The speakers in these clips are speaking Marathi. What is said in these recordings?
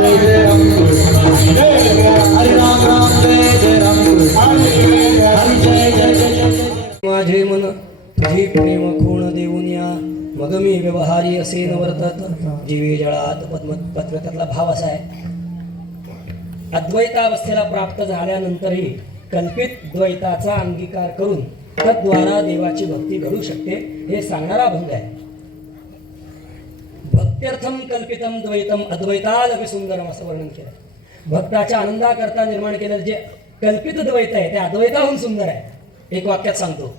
जय जय राम हरे राम राम जय जय राम हरे जय जय जय माझे मन तुझी प्रेम खूण देऊन या मग मी व्यवहारी असे नवर्तत जीवे जळात पद्मपत्रातला भाव असा आहे. अद्वैतावस्थेला प्राप्त झाल्यानंतरही कल्पित द्वैताचा अंगीकार करून तद्वारा देवाची भक्ती घडू शकते हे सांगणारा अभंग आहे. भक्त्यर्थम कल्पितम द्वैतम अद्वैतालपि सुंदरम असं वर्णन केलं. भक्ताच्या आनंदाकरता निर्माण केलेलं जे कल्पित द्वैत आहे ते अद्वैताहून सुंदर आहे. एक वाक्यात सांगतो,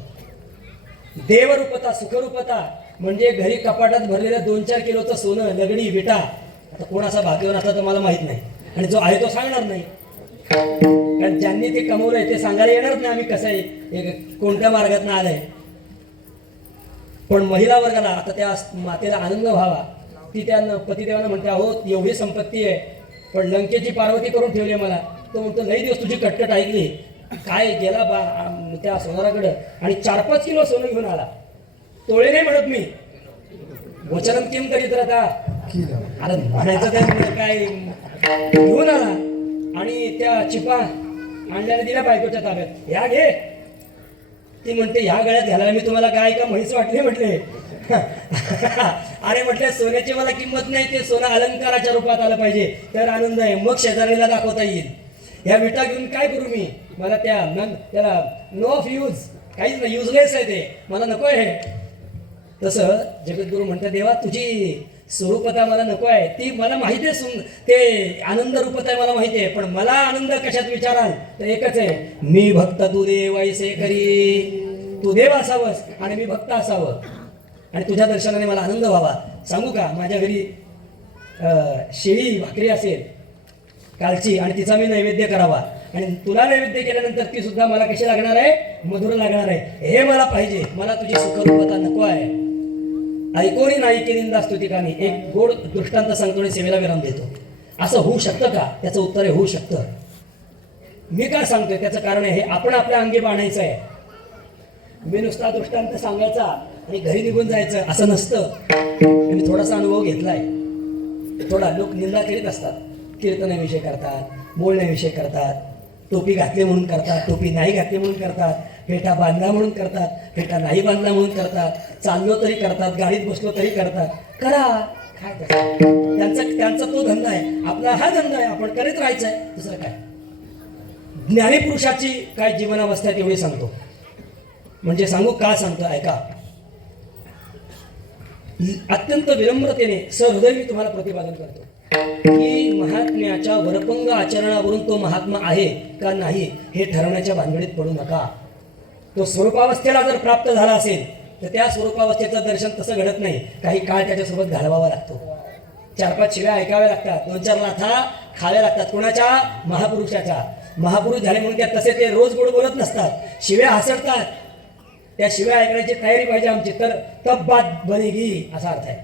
देवरूपता सुखरूपता म्हणजे घरी कपाटात भरलेलं 2-4 किलोचं सोनं लगडी विटा. आता कोणाचा भाग्यवान असला तर मला माहित नाही आणि जो आहे तो सांगणार नाही, कारण ज्यांनी ते कमवलंय ते सांगायला येणारच नाही आम्ही कसं आहे कोणत्या मार्गातून आलंय. पण महिला वर्गाला आता त्या मातेला आनंद व्हावा, ती त्या पतिदेवांना म्हणते अहो एवढी संपत्ती आहे पण लंकेची पार्वती करून ठेवली मला. तो म्हणतो लई दिवस तुझी कटकट ऐकली, काय गेला त्या सोनाराकडं आणि 4-5 किलो सोनं घेऊन आला. तोळे नाही म्हणत मी, वचनम किम करीत राहता आता म्हणायचं त्या काय घेऊन आला आणि त्या चिपा आणल्याने दिल्या बायकोच्या ताब्यात. ह्या घे. ती म्हणते ह्या गळ्यात घालायला मी तुम्हाला काय का म्हैस वाटले म्हटले. अरे म्हटले सोन्याची मला किंमत नाही, ते सोनं अलंकाराच्या रूपात आलं पाहिजे तर आनंद आहे, मग शेजारीला दाखवता येईल. ह्या विटा घेऊन काय करू मी, मला त्याला नो ऑफ यूज काहीच नाही, युजलेस आहे ते, मला नको आहे. तसं जगद्गुरु म्हणतात देवा तुझी स्वरूपता मला नको आहे, ती मला माहिती आहे, ते आनंद रूपता आहे मला माहिती आहे, पण मला आनंद कशात विचाराल तर एकच आहे, मी भक्त तू देव ऐसे करी. तू देव असावंस आणि मी भक्त असावं आणि तुझ्या दर्शनाने मला आनंद व्हावा. सांगू का, माझ्या घरी शेळी भाकरी असेल कालची आणि तिचा मी नैवेद्य करावा आणि तुला नैवेद्य केल्यानंतर ती सुद्धा मला कशी लागणार आहे, मधुर लागणार आहे. हे मला पाहिजे, मला तुझी सुखरूपता नको आहे. ऐकोनी नाही की निंदा स्तुतिकानी. एक गोड दृष्टांत सांगतो आणि सेवेला विराम देतो. असं होऊ शकतं का, त्याचं उत्तर आहे होऊ शकतं. मी काय सांगतोय त्याचं कारण आहे हे आपण आपल्या अंगी बाणायचं आहे. मी नुसता दृष्टांत सांगायचा आणि घरी निघून जायचं असं नसतं. मी थोडासा अनुभव घेतलाय. थोडा लोक निंदा करीत असतात, कीर्तनाविषयी करतात, बोलण्याविषयी करतात, टोपी घातली म्हणून करतात, टोपी नाही घातली म्हणून करतात, फेटा बांधला म्हणून करतात, फेटा नाही बांधला म्हणून करतात, चाललो तरी करतात, गाडीत बसलो तरी करतात. करा, काय करतात, त्यांचा तो धंदा आहे, आपला हा धंदा आहे, आपण करीत राहायचं आहे. दुसरं काय, ज्ञानीपुरुषाची काय जीवनावस्था आहे तेवढी सांगतो. म्हणजे सांगू का सांगतो ऐका. अत्यंत विनम्रतेने सहृदय मी तुम्हाला प्रतिपादन करतो की महात्म्याच्या वरपंग आचरणावरून तो महात्मा आहे का नाही हे ठरवण्याच्या भानगडीत पडू नका. तो स्वरूपावस्थेला जर प्राप्त झाला असेल तर त्या स्वरूपावस्थेचं दर्शन तसं घडत नाही. काही काळ त्याच्यासोबत घालवावा लागतो, 4-5 शिव्या ऐकाव्या लागतात, 2-4 लाथा खाव्या लागतात. कोणाच्या, महापुरुषाच्या. महापुरुष झाले म्हणून त्या तसे ते रोज गोड बोलत नसतात, शिव्या हसडतात. त्या शिव्या ऐकण्याची तयारी पाहिजे आमची, तर तब बात बनेगी असा अर्थ आहे.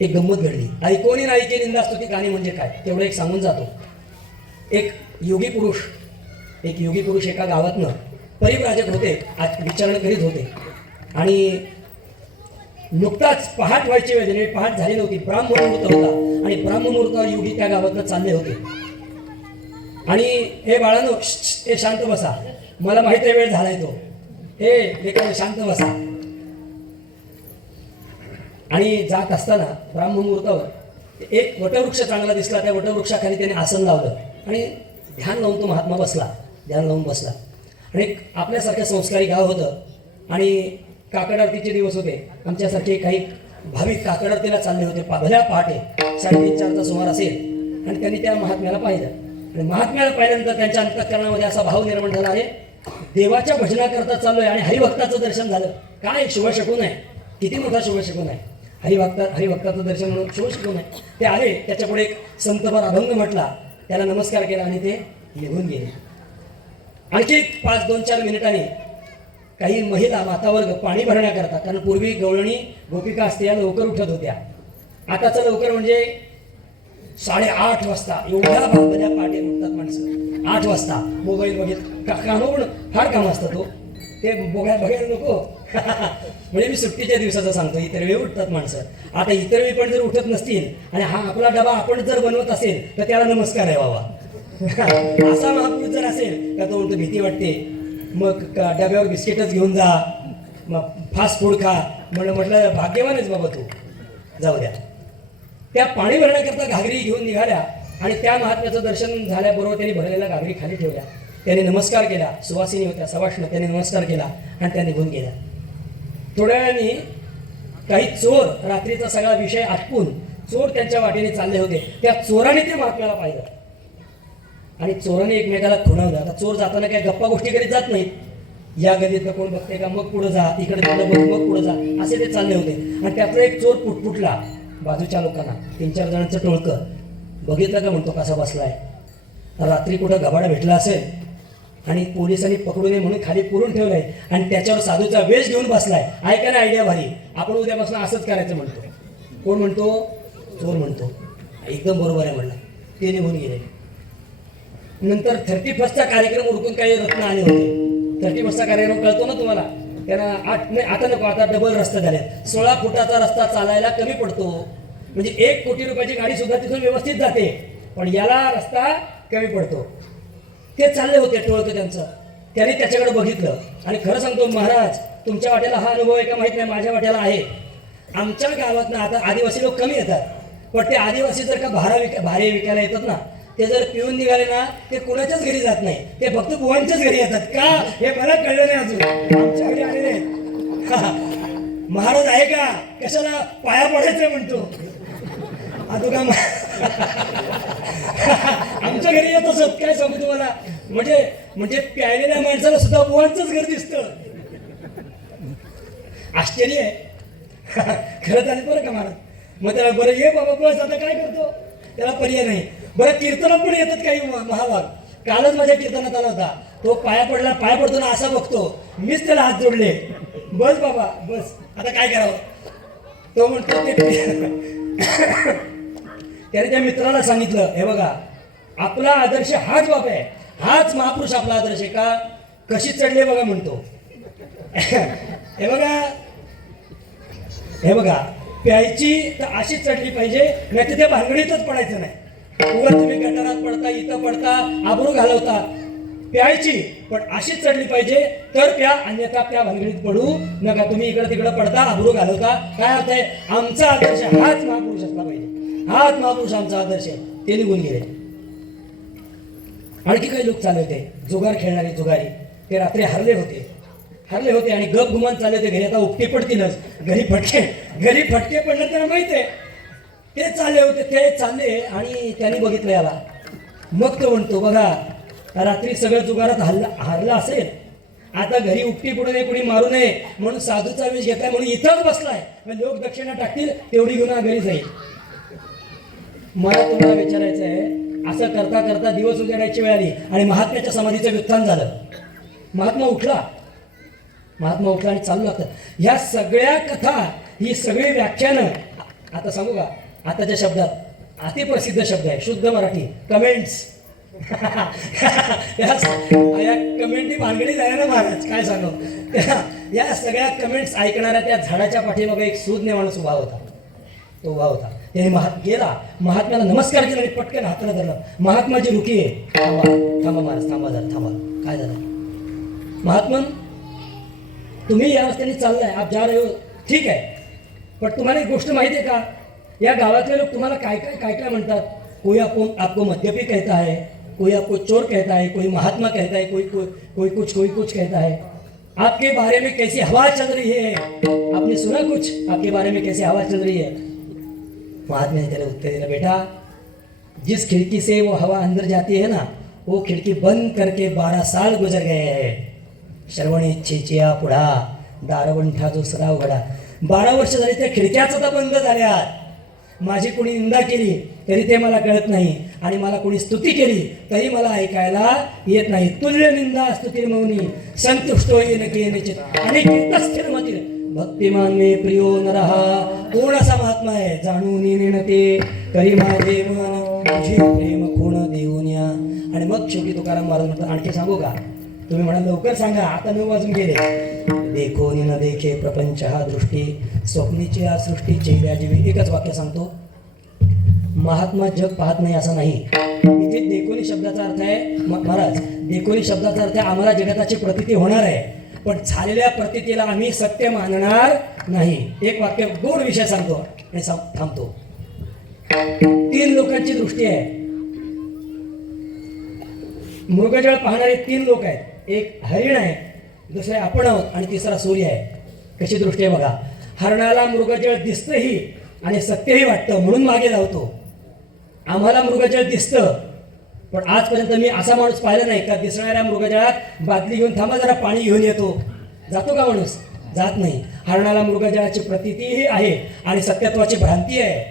एक गंमत घडली. ऐकोनी नाही की निंदास्तुती कहाणी म्हणजे काय तेवढं एक सांगून जातो. एक योगी पुरुष एका गावातनं परिव्राजक होते, विचारणा करीत होते आणि नुकताच पहाट व्हायची वेळ झाली, पहाट झाली नव्हती, ब्राह्ममुहूर्त होता आणि ब्राह्ममुहूर्तावर योगी त्या गावातनं चालले होते आणि हे बाळानो हे शांत बसा, मला माहिती आहे वेळ झालाय तो, हे लेकरं शांत बसा. आणि जात असताना ब्राह्ममुहूर्तावर एक वटवृक्ष चांगला दिसला, त्या वटवृक्षाखाली त्याने आसन लावलं आणि ध्यान लावून तो महात्मा बसला, ध्यान लावून बसला. आणि आपल्यासारख्या संस्कारी गाव होतं आणि काकड आरतीचे दिवस होते. आमच्यासारखे काही भाविक काकड आरतीला चालले होते. भल्या पहाटे 3:30-4चा सुमार असेल आणि त्यांनी त्या महात्म्याला पाहिलं आणि महात्म्याला पाहिल्यानंतर त्यांच्या अंतःकरणामध्ये असा भाव निर्माण झाला, आहे देवाच्या भजनाकरता चाललोय आणि हरिभक्ताचं दर्शन झालं. काय शुभशकुन आहे, किती मोठा शुभशकुन आहे. हरिभक्ताचं दर्शन म्हणून शुभशकुन आहे. ते आले, त्याच्यापुढे एक संतभर अभंग म्हटला, त्याला नमस्कार केला आणि ते निघून गेले. आणखी 5-2-4 मिनिटांनी काही महिला मातावर्ग पाणी भरण्याकरता, कारण पूर्वी गवळणी गोपिका असते या लवकर उठत होत्या, आताचं लवकर म्हणजे 8:30 वाजता. एवढ्या भागल्या पाठी उठतात माणसं 8 वाजता. मोबाईल बघित कामावून फार काम असतं तो, ते बघायला नको. म्हणजे मी सुट्टीच्या दिवसाचं सांगतो, इतर वेळी उठतात माणसं. आता इतर वेळी पण जर उठत नसतील आणि हा आपला डबा आपण जर बनवत असेल तर त्याला नमस्कार आहे बाबा. असा महापुरुष जर असेल का तो म्हणतो भीती वाटते, मग डब्यावर बिस्किटच घेऊन जा, मग फास्ट फूड खा. म्हटलं भाग्यवान आहेस बाबा तू, जाऊ द्या. त्या पाणी भरण्याकरता घागरी घेऊन निघाल्या आणि त्या महात्म्याचं दर्शन झाल्याबरोबर त्यांनी भरलेल्या घागरी खाली ठेवल्या. त्याने नमस्कार केला, सुवासिनी होत्या सवाष्ण, त्याने नमस्कार केला आणि त्या निघून गेल्या. थोड्या वेळाने काही चोर, रात्रीचा सगळा विषय आटपून चोर त्यांच्या वाटेने चालले होते. त्या चोराने ते महात्म्याला पाहिलं आणि चोराने एकमेकाला खुणावलं. आता चोर जाताना काही गप्पा गोष्टी करीत जात नाहीत, या गल्लीतलं कोण बघते का, मग पुढं जा, इकडे तिकडे बघ, मग पुढं जा, असे ते चालले होते. आणि त्यातला एक चोर पुटपुटला बाजूच्या लोकांना, 3-4 जणांचं टोळकं. बघितलं का म्हणतो कसा बसलाय, रात्री कुठं गबाडा भेटला असेल आणि पोलिसांनी पकडू नये म्हणून खाली पुरून ठेवलंय आणि त्याच्यावर साधूचा वेश घेऊन बसलाय. ऐका ना, आयडिया भारी, आपण उद्यापासून असंच करायचं म्हणतो. कोण म्हणतो? चोर म्हणतो. एकदम बरोबर आहे म्हणला. ते निघून गेले. नंतर 31sta कार्यक्रम उरकून काही रत्न आले होते. 31sta कार्यक्रम कळतो ना तुम्हाला, त्यांना आता नको, आता डबल रस्ते झाले. 16 फुटाचा रस्ता चालायला कमी पडतो, म्हणजे 1 कोटी रुपयाची गाडी सुद्धा तिथून व्यवस्थित जाते, पण याला रस्ता कमी पडतो. ते चालले होते टोळकं त्यांचं. त्याने त्याच्याकडे बघितलं आणि खरं सांगतो महाराज, तुमच्या वाट्याला हा अनुभव आहे का माहीत नाही, माझ्या वाट्याला आहे. आमच्या गावात ना आता आदिवासी लोक कमी येतात, पण ते आदिवासी जर का भारे विकायला येतात ना, ते जर पिऊन निघाले ना, ते कोणाच्याच घरी जात नाही, ते फक्त बुवांच्याच घरी येतात. का हे मला कळलं नाही अजून, आमच्या घरी आलेले आहेत. महाराज आहे का, कशाला पाया पडायचं म्हणतो. आता का आमच्या घरी येत असत, काय सांगू तुम्हाला, म्हणजे प्यायलेल्या माणसाला सुद्धा बुवांचंच घर दिसतं. आश्चर्य आहे. खरंच आले बरं का महाराज. मग त्याला बरं ये बाबा बस, आता काय करतो, त्याला पर्याय नाही. बरं कीर्तनात पण येतात काही महाभाग. कालच माझ्या कीर्तनात आला होता, तो पाया पडतो ना असा बघतो, मीच त्याला हात जोडले, बस बाबा बस, आता काय करावं. तो म्हणतो त्याने त्या मित्राला सांगितलं, हे बघा आपला आदर्श हाच बाप आहे, हाच महापुरुष आपला आदर्श आहे. का कशी चढले बघा म्हणतो. हे बघा प्यायची तर अशीच चढली पाहिजे, नाही तर त्या भानगडीतच पडायचं नाही. उगाच तुम्ही गटारात पडता, इथं पडता, आबरू घालवता. प्यायची पण अशीच चढली पाहिजे तर प्या, अन्यथा त्या भानगडीत पडू नका. तुम्ही इकडं तिकडं पडता, आबरू घालवता. काय अर्थ आहे, आमचा आदर्श हाच महापुरुष असला पाहिजे, हाच महापुरुष आमचा आदर्श आहे. ते निघून गेले. आणखी काही लोक चालले होते, जुगार खेळणारे जुगारी. ते रात्री हरले होते आणि गप गुमान चालले होते. घरी आता उपटे पडतीलच, घरी फटके पडले त्यांना माहित आहे. ते चालले आणि त्यांनी बघितलं याला. मग तो म्हणतो, बघा रात्री सगळं जुगारात हारला असेल, आता घरी उपटी पडू नये, कोणी मारू नये म्हणून साधूचा वेश घेतलाय, म्हणून इथंच बसलाय. लोक दक्षिणा टाकतील, तेवढी घेऊन घरी जाईल. मला तुम्हाला विचारायचं आहे, असं करता करता दिवस उजाडायची वेळ आली आणि महात्म्याच्या समाधीचं व्युत्थान झालं. महात्मा उठला आणि चालू लागतं. ह्या सगळ्या कथा, ही सगळी व्याख्यानं, आता सांगू का, आताच्या शब्दात अतिप्रसिद्ध शब्द आहे, शुद्ध मराठी, कमेंट्स. या कमेंटनी भानगडी झाल्या ना महाराज, काय सांगू. या सगळ्या कमेंट्स ऐकणाऱ्या त्या झाडाच्या पाठीमागे एक सूज्ञ माणूस उभा होता. त्याने गेला, महात्म्याला नमस्कार केला आणि पटकन हाताला धरलं. महात्माजी रुकिये, थांबा महाराज, थांबा जरा, थांबा. काय झालं महात्मन, तुम्ही या रस्त्याने चाललाय, आप जा रहे हो, ठीक आहे, पण तुम्हाला एक गोष्ट माहिती आहे का, या गावातले लोक तुम्हाला काय काय म्हणतात. कोई आपको मद्यपी कहता है, कोई आपको चोर कहता है, कोई महात्मा कहता है, कोई कुछ कहता है. आपके बारे में कैसी हवा चल रही है, आपने सुना कुछ, आपके बारे में कैसी हवा चल रही है. महात्मा ने तेरे उत्तर दिया, बेटा जिस खिड़की से वो हवा अंदर जाती है ना, वो खिड़की बंद करके 12 साल गुजर गए हैं. श्रवणी छेचिया पुढा, दारवंठा जो सराव घडा. 12 वर्ष झाली त्या खिडक्याच आता बंद झाल्या. माझी कोणी निंदा केली तरी ते मला कळत नाही, आणि मला कोणी स्तुती केली तरी मला ऐकायला येत नाही. तुल्य निंदा स्तुती मौनी, संतुष्टो येन केनचित अनेक स्थिरमतील भक्तिमान मे प्रियो नरहा. कोण असा महात्मा आहे, जाणून नेणते करी माझे मन, तुझे प्रेम कोण देऊन या. आणि मग शेवटी तुकाराम महाराज म्हणतात, आणखी सांगू का, तुम्ही म्हणा लवकर सांगा, आता 9 वाजून गेले. देखो नि न देखे प्रपंच हा दृष्टी, स्वप्नीची या सृष्टीची व्याजीवी. एकच वाक्य सांगतो, महात्मा जग पाहत नाही असं नाही. इथे देखोनी शब्दाचा अर्थ आहे महाराज, देखोनी शब्दाचा अर्थ आहे आम्हाला जगताची प्रतीती होणार आहे, पण झालेल्या प्रतीतीला आम्ही सत्य मानणार नाही. एक वाक्य गोड विषय सांगतो आणि थांबतो. 3 लोकांची दृष्टी आहे. मृगजळ पाहणारे 3 लोक आहेत. एक हरिण आहे, दुसरे आपण आहोत आणि तिसरा सूर्य आहे. कशी दृष्टी आहे बघा. हरणाला मृगजळ दिसतंही आणि सत्यही वाटतं म्हणून मागे धावतो. आम्हाला मृगजळ दिसतं, पण आजपर्यंत मी असा माणूस पाहिला नाही का दिसणाऱ्या मृगजळात बादली घेऊन थांबा जरा पाणी घेऊन येतो. जातो का माणूस? जात नाही. हरणाला मृगजळाची प्रतीतीही आहे आणि सत्यत्वाची भ्रांती आहे.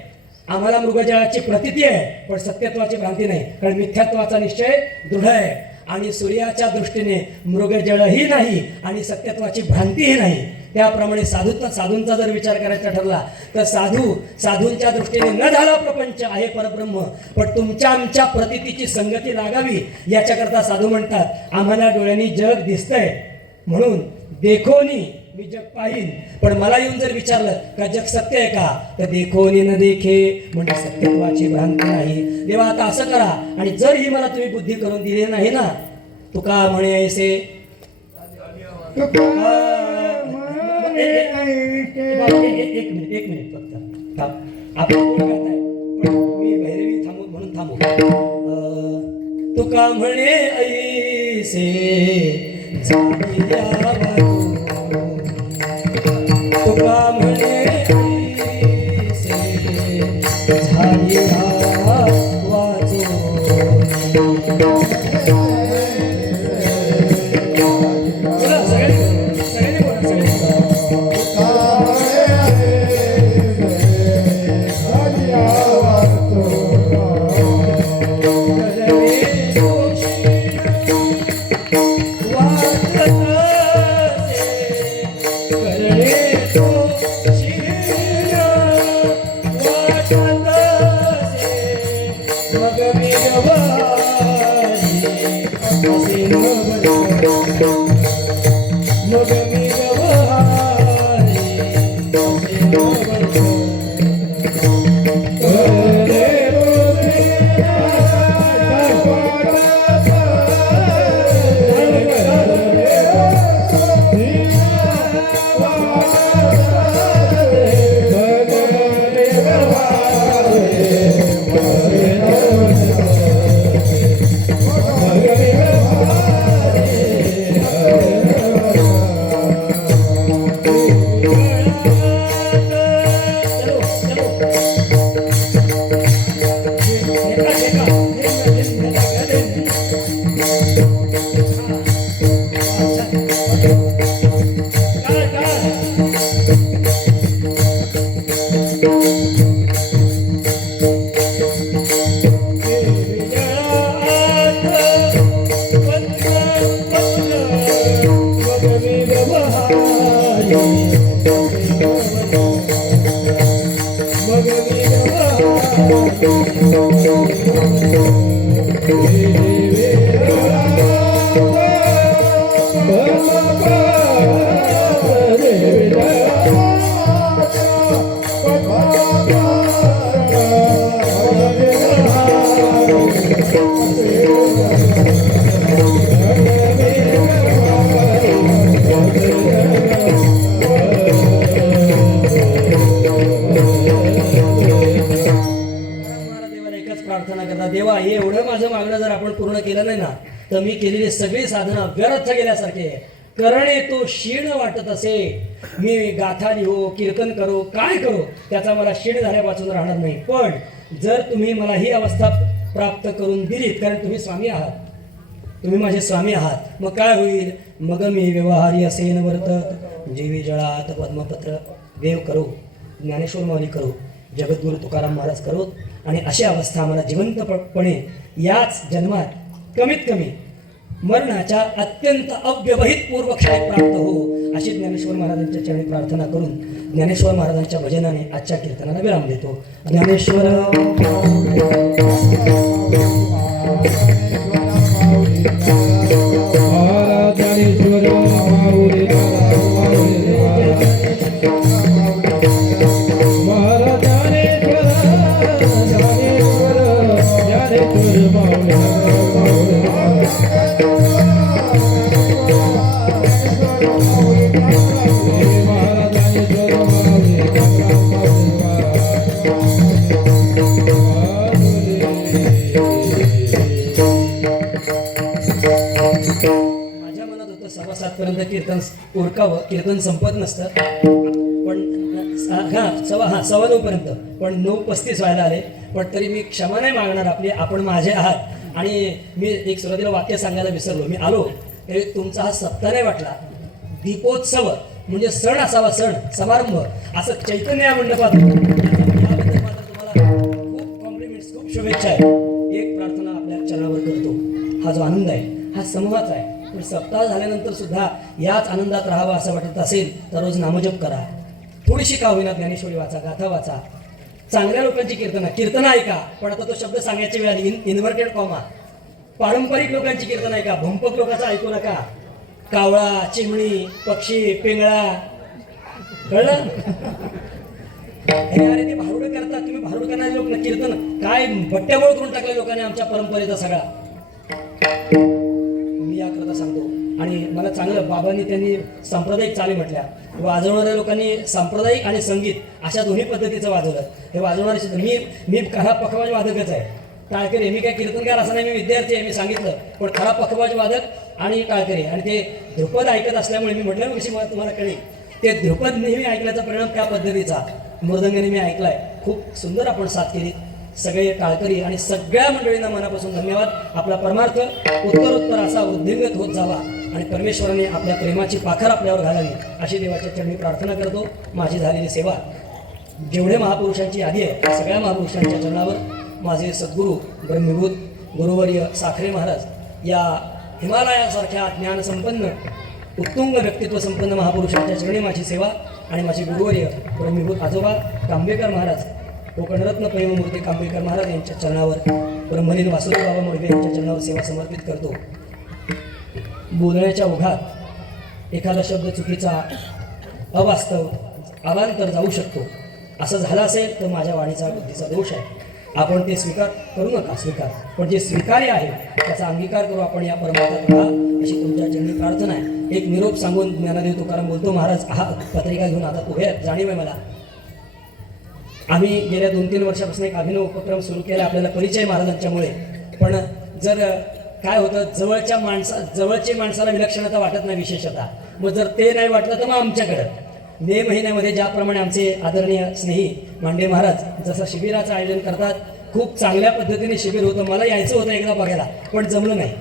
आम्हाला मृगजळाची प्रतीती आहे पण सत्यत्वाची भ्रांती नाही, कारण मिथ्यात्वाचा निश्चय दृढ आहे. आणि सूर्याच्या दृष्टीने मृगजळही नाही आणि सत्यत्वाची भ्रांतीही नाही. त्याप्रमाणे साधूंचा जर विचार करायचा ठरला तर साधूंच्या दृष्टीने न झाला प्रपंच आहे परब्रह्म, पण तुमच्या आमच्या प्रतीतीची संगती लागावी याच्याकरता साधू म्हणतात आम्हाला डोळ्यांनी जग दिसतंय म्हणून देखोनी मी जग पाहीन, पण मला येऊन जर विचारलं का जग सत्य आहे का, तर देखोनी न देखे म्हणजे सत्यत्वाची भ्रांती नाही. देवा आता असं करा, आणि जर ही मला तुम्ही बुद्धी करून दिली नाही ना, तुका म्हणे ऐसे एक मिनिट फक्त आपण कोण करताय, पण मी भैरवी थांबू म्हणून थांबू. तुका म्हणे ऐसे तुका म्हणे ऐसे झालिया वाचो. देवा हे एवढं माझं मागणं जर आपण पूर्ण केलं नाही ना, तर मी केलेली सगळी साधना व्यर्थ गेल्यासारखे. करणे तो क्षीण वाटत असे. मी गाथा लिहो, कीर्तन करो, काय करो, त्याचा मला क्षीण झाल्यापासून राहणार नाही. पण जर तुम्ही मला ही अवस्था प्राप्त करून दिलीत, कारण तुम्ही स्वामी आहात, तुम्ही माझे स्वामी आहात, मग काय होईल? मग मी व्यवहारी असेन वर्तत, जीवी जळात पद्मपत्र. देव करो, ज्ञानेश्वर माऊली करो, जगद्गुरु तुकाराम महाराज करो, आणि अशी अवस्था आम्हाला जिवंतपणे याच जन्मात कमीत कमी मरणाच्या अत्यंत अव्यवहित पूर्वक्षणात प्राप्त हो, अशी ज्ञानेश्वर महाराजांच्या चरणी प्रार्थना करून ज्ञानेश्वर महाराजांच्या भजनाने आजच्या कीर्तनाला विराम देतो. ज्ञानेश्वर महाराज माझ्या मनात होतं 6:15 कीर्तन उरकावं, कीर्तन संपत नसतं पण 9:15 पण 9:35 व्हायला आले. पण तरी मी क्षमा नाही मागणार आपली, आपण माझे आहात. आणि मी एक सुरुवातीला वाक्य सांगायला विसरलो. मी आलो त्यावेळी तुमचा हा सप्ताह नाही वाटला, दीपोत्सव म्हणजे सण असावा, सण समारंभ असं चैतन्य या मंडपात. याबद्दल मात्र तुम्हाला खूप कॉम्प्लिमेंट्स, खूप शुभेच्छा आहे. एक प्रार्थना आपल्या चरणावर करतो. हा जो आनंद आहे हा समूहाचा आहे, पण सप्ताह झाल्यानंतर सुद्धा याच आनंदात राहावा असं वाटत असेल तर रोज नामजप करा, थोडीशी का होईना ज्ञानेश्वरी वाचा, गाथा वाचा, चांगल्या लोकांची कीर्तनं ऐका. पण आता तो शब्द सांगायची वेळ आली, इन्व्हर्टेड कॉमा. पारंपरिक लोकांची कीर्तन ऐका, भंपक लोकांचं ऐकू नका. कावळा, चिमणी, पक्षी, पिंगळा, कळलं? अरे ते भारुड करतात, तुम्ही भारुड करणारे लोक ना. कीर्तन काय बट्ट्याबोळ करून टाकले लोकांनी आमच्या परंपरेचा सगळा. मी याकरता सांगतो. आणि मला चांगलं बाबांनी त्यांनी सांप्रदायिक चाली म्हटल्या. वाजवणाऱ्या लोकांनी सांप्रदायिक आणि संगीत अशा दोन्ही पद्धतीचं वाजवलं. हे वाजवणारे मी खरा पखवाज वादकच आहे, टाळकरी. मी काय कीर्तनकार असं नाही, मी विद्यार्थी आहे, मी सांगितलं. पण खरा पखवाज वादक आणि टाळकरी. आणि ते ध्रुपद ऐकत असल्यामुळे मी म्हटलं कशी मला तुम्हाला कळेल, ते ध्रुपद नेहमी ऐकण्याचा परिणाम त्या पद्धतीचा मृदंग नेहमी ऐकलाय. खूप सुंदर आपण साथ केली सगळे टाळकरी. आणि सगळ्या मंडळींना मनापासून धन्यवाद. आपला परमार्थ उत्तरोत्तर असा वृद्धिंगत होत जावा आणि परमेश्वराने आपल्या प्रेमाची पाखर आपल्यावर घालावी अशी देवाच्या चरणी प्रार्थना करतो. माझी झालेली सेवा, जेवढे महापुरुषांची यादी आहे त्या सगळ्या महापुरुषांच्या चरणावर माझे सद्गुरू ब्रह्मभूत गुरुवर्य साखरे महाराज या हिमालयासारख्या ज्ञानसंपन्न उत्तुंग व्यक्तित्व संपन्न महापुरुषांच्या चरणी माझी सेवा. आणि माझे गुरुवर्य ब्रह्मभूत आजोबा कांबेकर महाराज, कोकणरत्न प्रेममूर्ती कांबेकर महाराज यांच्या चरणावर, ब्रह्मलीन वासुदेव बाबा मोडवे यांच्या चरणावर सेवा समर्पित करतो. बोलण्याच्या ओघात एखादा शब्द चुकीचा, अवास्तव, अवांतर जाऊ शकतो. असं झालं असेल तर माझ्या वाणीचा बुद्धीचा दोष आहे. आपण ते स्वीकार करू नका, स्वीकार. पण जे स्वीकार्य आहे त्याचा अंगीकार करू आपण या परमार्थात राहा अशी तुमच्या चरणी प्रार्थना आहे. एक निरोप सांगून ज्ञानदेव तुकाराम बोलतो. महाराज हा पत्रिका घेऊन आता उभे आहेत, जाणीव आहे मला. आम्ही गेल्या 2-3 वर्षापासून एक अभिनव उपक्रम सुरू केला, आपल्याला परिचय महाराजांच्यामुळे. पण जर काय होतं, जवळच्या माणसाला विलक्षणता वाटत नाही विशेषतः. मग जर ते नाही वाटलं तर मग आमच्याकडं मे महिन्यामध्ये ज्याप्रमाणे आमचे आदरणीय स्नेही मांडे महाराज जसं शिबिराचं आयोजन करतात, खूप चांगल्या पद्धतीने शिबिर होतं. मला यायचं होतं एकदा बघायला, पण जमलं नाही.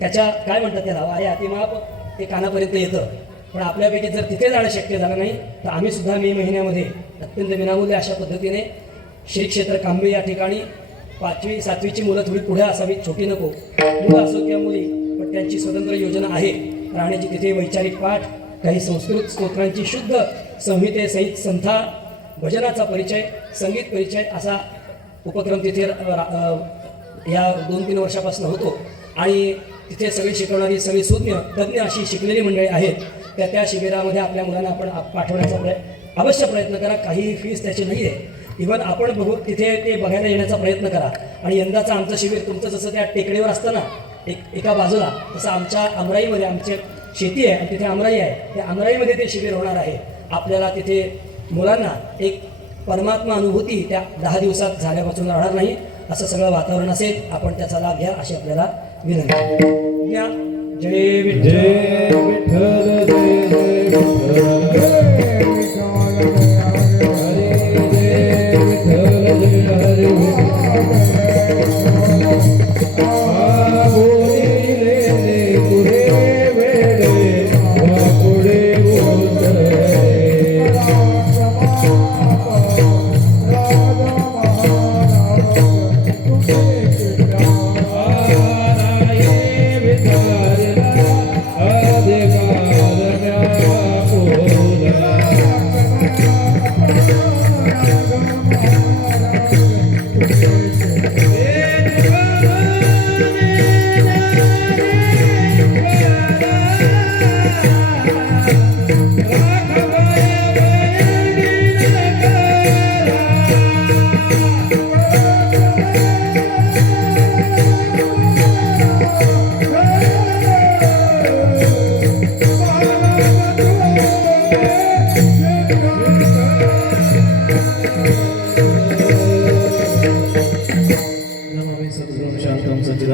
त्याच्या काय म्हणतात त्याला, वारे अतिमाप ते कानापर्यंत येतं. पण आपल्यापैकी जर तिथे जाणं शक्य झालं नाही तर आम्ही सुद्धा मे महिन्यामध्ये अत्यंत विनामूल्य अशा पद्धतीने श्री क्षेत्र कांबे या ठिकाणी 5वी 7वीची मुलं थोडी पुढे असावी, छोटी नको, मुलं असो किंवा मुली, पण त्यांची स्वतंत्र योजना आहे राहण्याची. तिथे वैचारिक पाठ, काही संस्कृत स्तोत्रांची शुद्ध संहितेसहित संथा, भजनाचा परिचय, संगीत परिचय असा उपक्रम तिथे या 2-3 वर्षापासून होतो. आणि तिथे सगळी शिकवणारी, सगळी सुज्ञ तज्ज्ञ अशी शिकलेली मंडळी आहेत. त्या शिबिरामध्ये आपल्या मुलांना आपण पाठवण्याचा अवश्य प्रयत्न करा. काही फीस त्याची नाही आहे. इव्हन आपण बघू तिथे ते बघायला येण्याचा प्रयत्न करा. आणि यंदाचं आमचं शिबिर तुमचं जसं त्या टेकडीवर असतं ना एका बाजूला, तसं आमच्या अमराईमध्ये आमचे शेती आहे आणि तिथे अमराई आहे. त्या अमराईमध्ये ते शिबिर होणार आहे. आपल्याला तिथे मुलांना एक परमात्मा अनुभूती त्या 10 दिवसात झाल्यापासून राहणार नाही. असं सगळं वातावरण असेल, आपण त्याचा लाभ घ्या अशी आपल्याला विनंती. जय विठ्ठल, जय विठ्ठल, जय अधिकार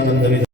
कमीत